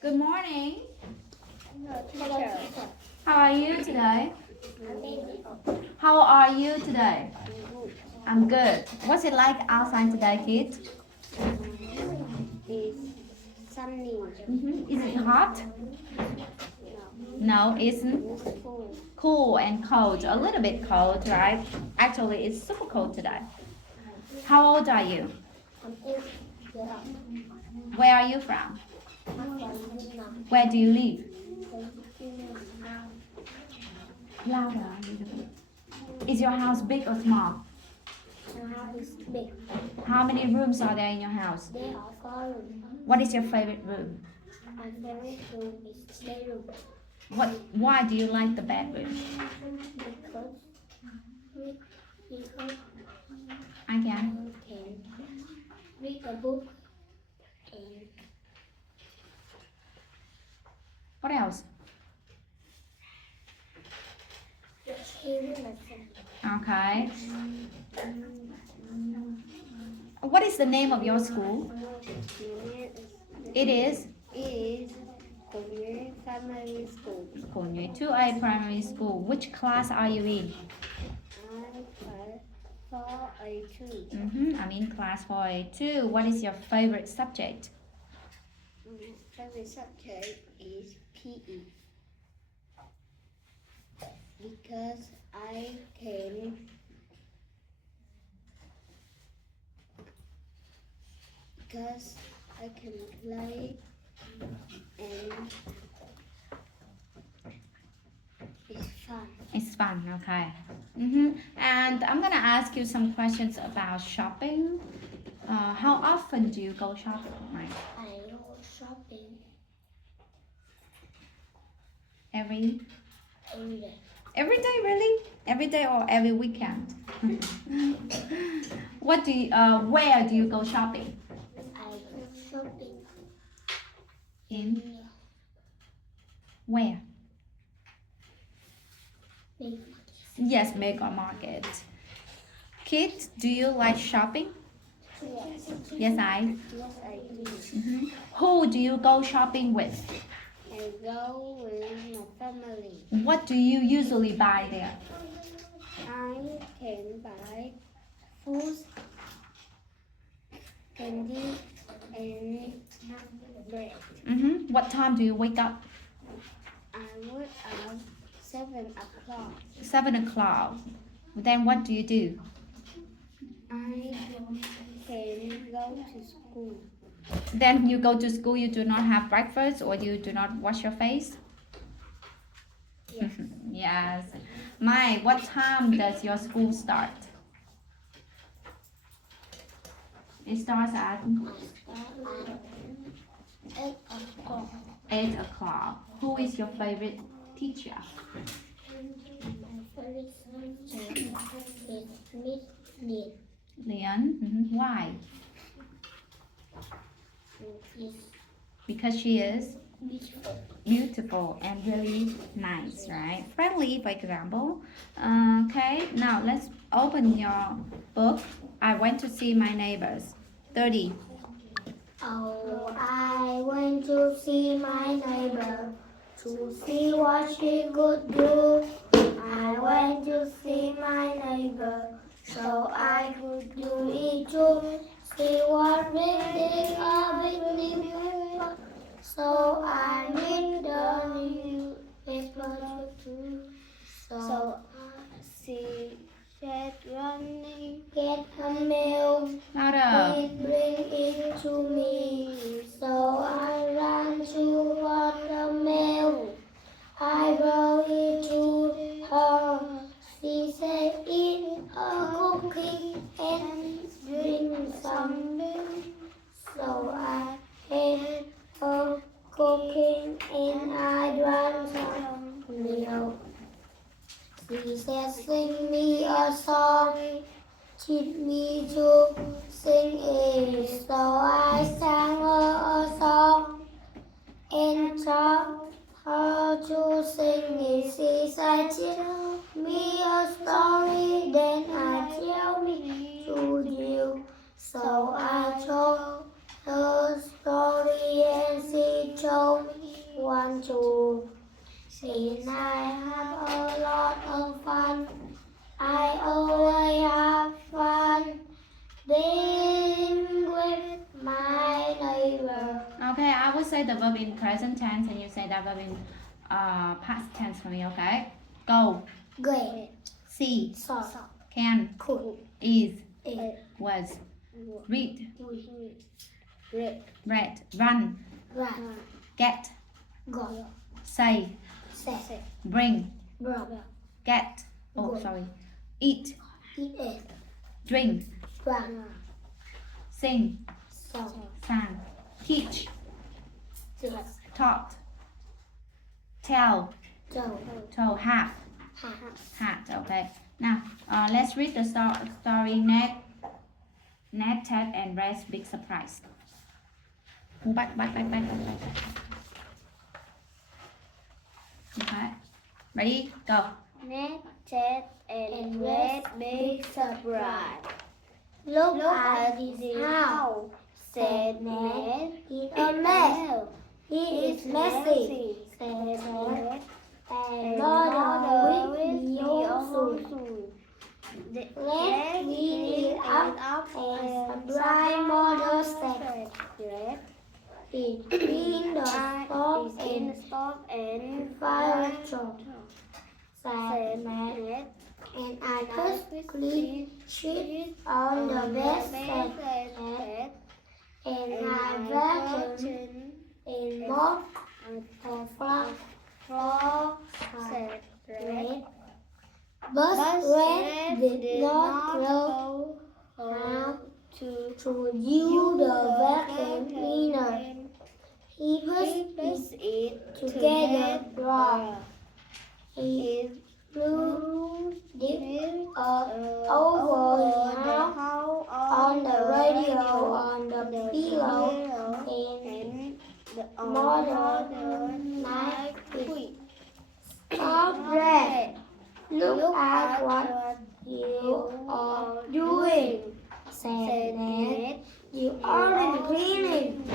Good morning. Hello, teacher. How are you today? Good. How are you today? I'm good. What's it like outside today, kids? It's sunny. Is it hot? No, No, it's it's cool. cool and cold. A little bit cold, right? Actually, it's super cold today. How old are you? I'm 8 years old. Where are you from? I'm from Vietnam. Where do you live? Vietnam. Louder a little bit. Is your house big or small? The house is big. How many rooms are there in your house? There are 4 rooms. What is your favorite room? My favorite room is bedroom Why do you like the bedroom? because I can. you can read a book and What else? hear myself. Okay. What is the name of your school? It is Community Family School. Kongyue 2A Primary School. Which class are you in? I'm class 4A2. I'm in class 4A2. What is your favorite subject? My favorite subject is PE because I can play and it's fun. It's fun, okay. And I'm gonna ask you some questions about shopping. How often do you go shopping? Right? I go shopping Every every day. every day, really? Every day or every weekend? Where do you go shopping? I go shopping In where? in Yes, mega market. Kids, do you like shopping? yes. Yes, I. Yes, I do. Who do you go shopping with? I go with my family. What do you usually buy there? I can buy food, candy, and bread. What time do you wake up? I wake up 7 o'clock. 7 o'clock. Then what do you do? I can go to school. Then you go to school, you do not have breakfast or you do not wash your face? Yes. Yes. Mai, what time does your school start? It starts at At 8 o'clock. 8 o'clock. Who is your favorite teacher? My favorite subject is Miss Lin. Leon. Why? It's Because she is beautiful. beautiful and really nice, right? Friendly, for example. Okay, now let's open your book. I went to see my neighbors. 30. Oh, I went to see my neighbor to see what she could do. I went to see my neighbor so I could do it too. See what building a building paper. So I read the newspaper too. So I see said running, get a mail. Louder. Bring it to me. So I ran to want the mail. I brought it to her. She said eat a cookie and drink some milk. So I ate a cookie and I drank some milk. She said sing me a song. Teach me to sing it, so I sang her a song and taught her to sing it. She said, tell me a story, then I tell me to you. So I told her story and she told me one too. Since I have a lot of fun, I always have fun being with my neighbor. Okay, I will say the verb in present tense and you say that verb in past tense for me, okay? Go, Great, see, saw, can, could, is, it, was, read, read, read, run, run, get, got, say, said, bring, brought, get, oh Good. sorry, eat, it, drink, drank, sing, saw, sang, teach, just, taught, tell, told, have, had, okay. Now, let's read the story Ned, Ted and Red's Big Surprise. Back. Okay, ready, go. Ned, Ted, and Red big surprise. Look at this house, said Ned. It's a mess. It is messy, said Ted. And Mother will be home soon. Let's clean it up and dry, Mother said. It cleaned the stove and fire truck, said Ned. And I put clean sheets on the bed, said Ned. And I vacuumed and mopped the floor, said Red. But Red did not know how to use the vacuum cleaner. He pushed it together wrong. He blew it over the house, on the radio, on the pillow, and the modern night quick. Stop, Red. Look at what you are doing, said Ned. You aren't cleaning.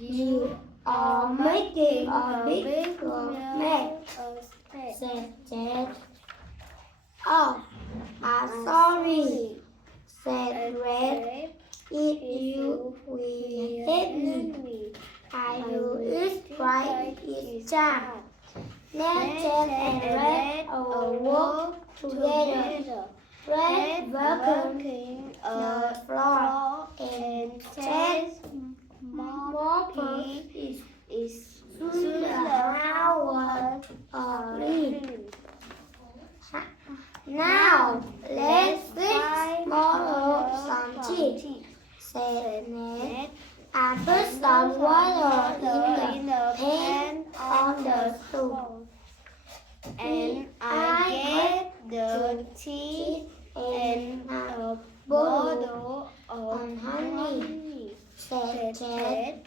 You are making a big mess, said Ted. Oh, I'm sorry, said Red. If you will help me, I will eat right each time. Ned, Ted, and Red all work together. Red vacuumed the floor, and Ted mopped it soon the house was clean. Now let's fix more some tea, said Ned. I put some water in the pan on the stove, and I get the tea and a bottle of honey, said Ted.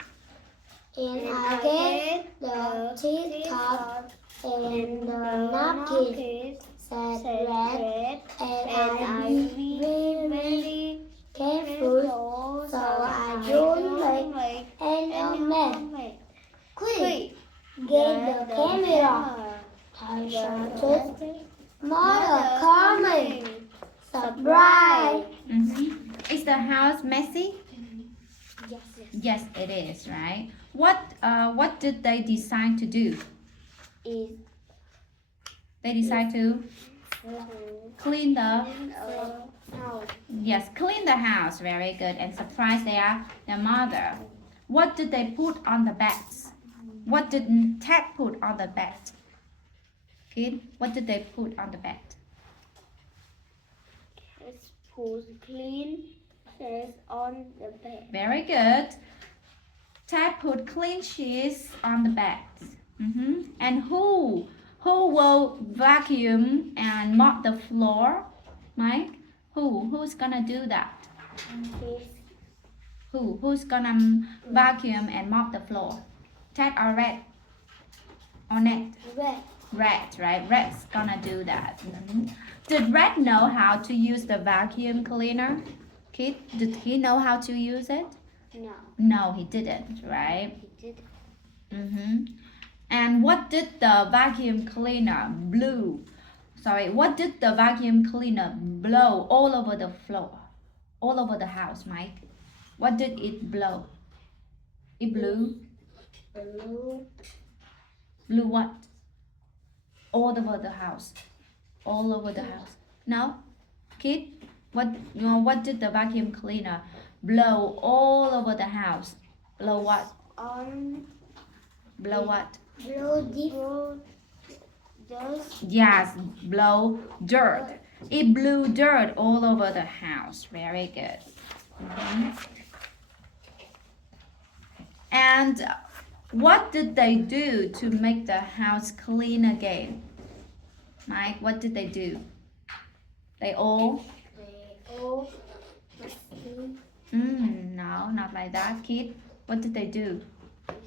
And I get the teacup and the napkin, said Red. And I be very careful so I don't make any mess. Quick, get the camera, I shouted. Mother coming, surprise. Is the house messy? Yes, it is, right? What did they decide to do? They decide to clean the clean the house. Very good. And surprise their mother. What did they put on the beds? What did Ted put on the bed? Kid, what did they put on the bed? Put clean sheets on the bed. Very good. Ted put clean sheets on the bed. And who will vacuum and mop the floor? Mike? Who's gonna do that? Who's gonna vacuum and mop the floor? Ted or Red? Or Ned? Red, right? Red's gonna do that. Did Red know how to use the vacuum cleaner? Kid, did he know how to use it? No, No, he didn't, right? he didn't. Mm-hmm. And what did the vacuum cleaner what did the vacuum cleaner blow all over the floor? All over the house, Mike? What did it blow? It blew? Blue. Blew what? All over the house. All over the house. No? Kid? What did the vacuum cleaner blow all over the house? Blow what? On Blow what? blue dust. Yes, blow dirt. It blew dirt all over the house. Very good. Mhm. And what did they do to make the house clean again? Mike, what did they do? They all? They all sleep. No, not like that, kid. What did they do?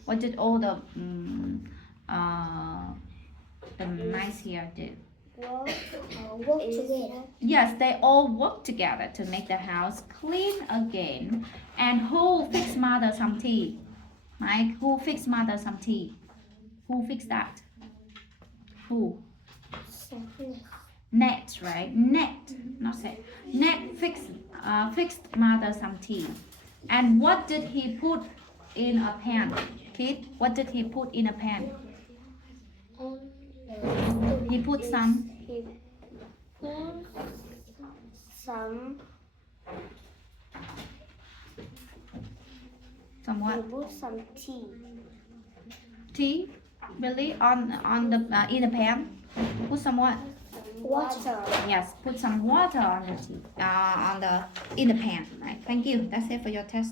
What did all the mice here do? Work together. Yes, they all work together to make the house clean again. And who fixed mother some tea? Mike, who fixed mother some tea? Who fixed that? Who? Ned, right? Ned, not say. Ned fixed mother some tea. And what did he put in a pan? Kid, what did he put in a pan? He put some. He put some. Some what? He put some tea. Tea? Really? On the in a pan? Put some what? Water. Yes, put some water on the tea. In the pan. Right. Thank you. That's it for your test.